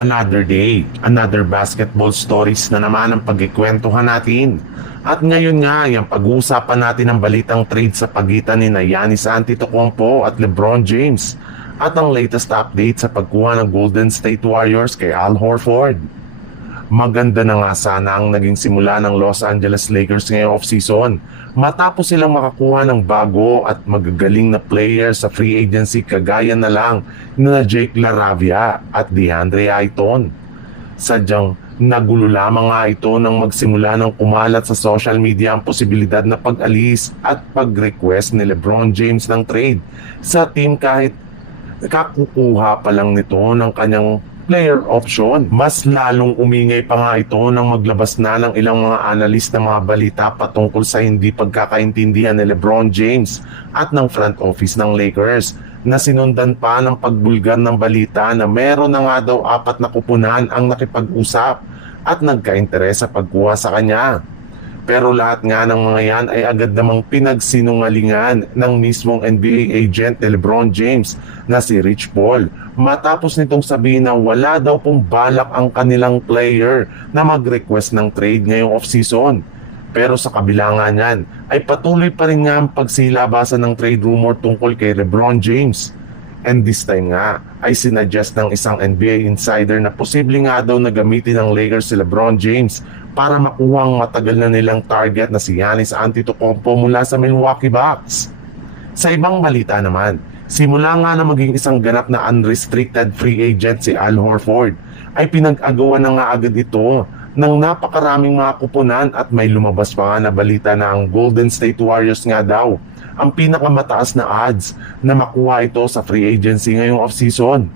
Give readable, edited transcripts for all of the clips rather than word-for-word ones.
Another day, another basketball stories na naman ang pagkikwentuhan natin. At ngayon nga, yung pag-uusapan natin ang balitang trade sa pagitan ni Giannis Antetokounmpo at LeBron James at ang latest update sa pagkuha ng Golden State Warriors kay Al Horford. Maganda na nga sana ang naging simula ng Los Angeles Lakers ngayong offseason matapos silang makakuha ng bago at magagaling na player sa free agency kagaya na lang na Jake LaRavia at DeAndre Ayton. Sadyang nagulo lamang nga ito nang magsimula ng kumalat sa social media ang posibilidad na pag-alis at pag-request ni LeBron James ng trade sa team kahit kakukuha pa lang nito ng kanyang player option. Mas lalong umingay pa nga ito nang maglabas na ng ilang mga analyst na mga balita patungkol sa hindi pagkakaintindihan ni LeBron James at ng front office ng Lakers na sinundan pa ng pagbulgar ng balita na meron na nga daw 4 na kupunan ang nakipag-usap at nagka-interes sa pagkuha sa kanya. Pero lahat nga ng mga yan ay agad namang pinagsinungalingan ng mismong NBA agent ni LeBron James na si Rich Paul matapos nitong sabihin na wala daw pong balak ang kanilang player na mag-request ng trade ngayong off-season. Pero sa kabila nga niyan ay patuloy pa rin nga ang pagsilabasan ng trade rumor tungkol kay LeBron James. And this time nga ay sinuggest ng isang NBA insider na posible nga daw na gamitin ng Lakers si LeBron James para makuha ang matagal na nilang target na si Giannis Antetokounmpo mula sa Milwaukee Bucks. Sa ibang balita naman, simula nga na maging isang ganap na unrestricted free agent si Al Horford, ay pinag-agawan na nga agad ito ng napakaraming mga kupunan at may lumabas pa nga na balita na ang Golden State Warriors nga daw ang pinakamataas na odds na makuha ito sa free agency ngayong off-season.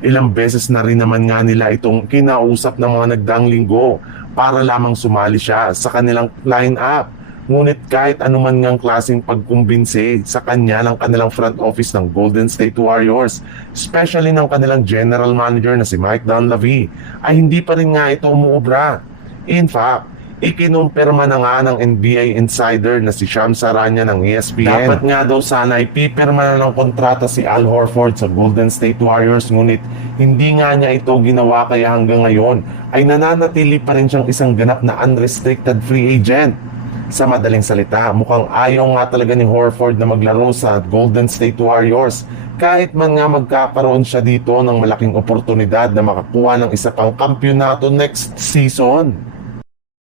Ilang beses na rin naman nga nila itong kinausap ng mga nagdaang linggo para lamang sumali siya sa kanilang line-up. Ngunit kahit anuman ngang klaseng pagkumbinse sa kanya ng kanilang front office ng Golden State Warriors, especially ng kanilang general manager na si Mike Dunleavy, ay hindi pa rin nga ito umuubra. In fact, ikinumpirma na nga ng NBA insider na si Shams Charania ng ESPN. Dapat nga daw sana ipipirma na ng kontrata si Al Horford sa Golden State Warriors, ngunit hindi nga niya ito ginawa kaya hanggang ngayon ay nananatili pa rin siyang isang ganap na unrestricted free agent. Sa madaling salita, mukhang ayaw nga talaga ni Horford na maglaro sa Golden State Warriors kahit man nga magkakaroon siya dito ng malaking oportunidad na makakuha ng isa pang kampyonato next season.